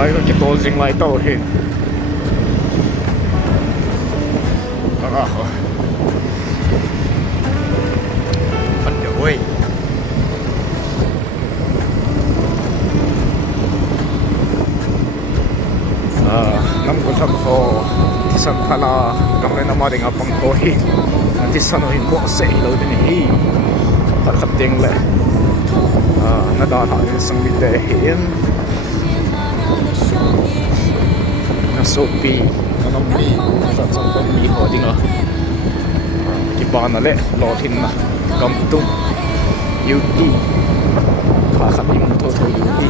Ai có cái tol ding lại tàu hết. Bắt đầu ơi. Nam ko tham ho san thala kam le nama ding apang ko hi ti san hin mo se lo din hi thakhat ding le na da ha ni sang mi te hin na so pi na mi sa sang ko mi ho ding ki ba na le lo thin na kam tu yu ti thakhat im tho tho yu ti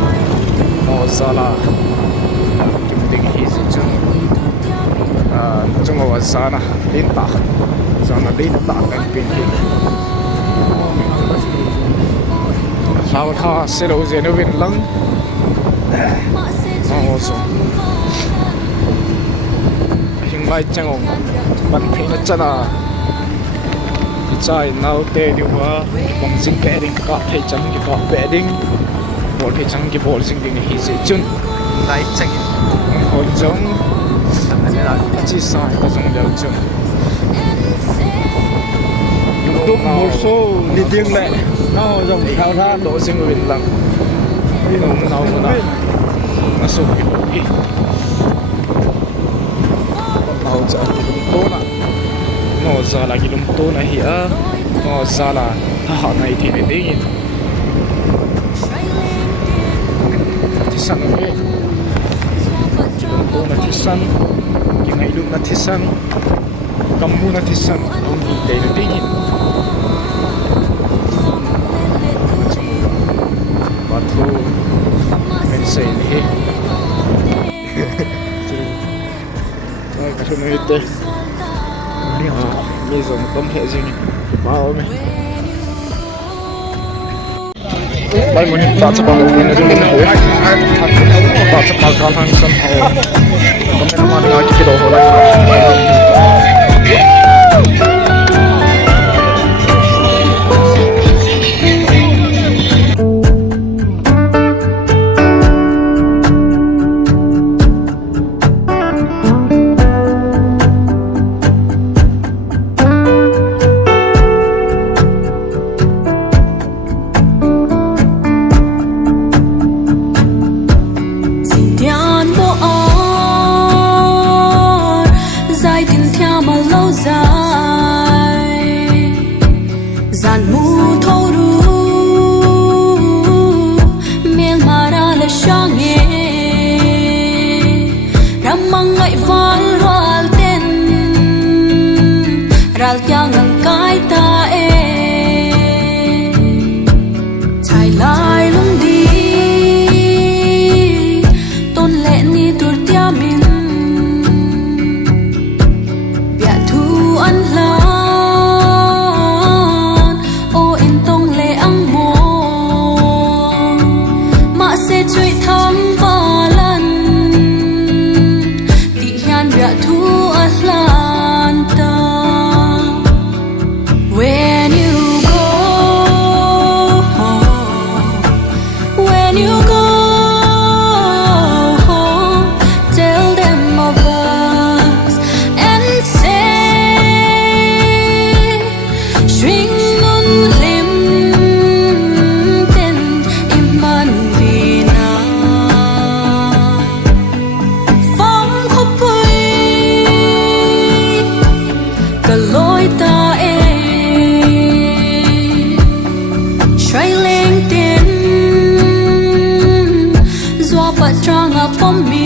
mo sala ding hi si chung chung wa sana din takhat sana din takhat pin hi sao tha se lo je no win lang so hing lai changong ban phe na chana chai nau te di wa bang sing ke ding ka thai chang ki ka pe ding bol thai chang ki bol sing ding hi se chun lai chang hồn giống chỉ sai có dùng đều chung YouTube một số đi tiếng lệ nó dùng thao than độ sinh viên lặng đi nông nào mà nó sụp cái nào giờ cái đúng tốt à nó giờ là cái đúng tốt này hả nó giờ là họ này thì để đi thì sao vậy na thisan ki ngai lu na thisan kamu na thisan ong gi te na tingin bathu men sei ni he ai ka thunu ite ni ha mi zong tom he jing ba o me bai mun ta cha ba ni na ding he ta cha ba ka thang san ho kami naman ng aking kinuhulan for me.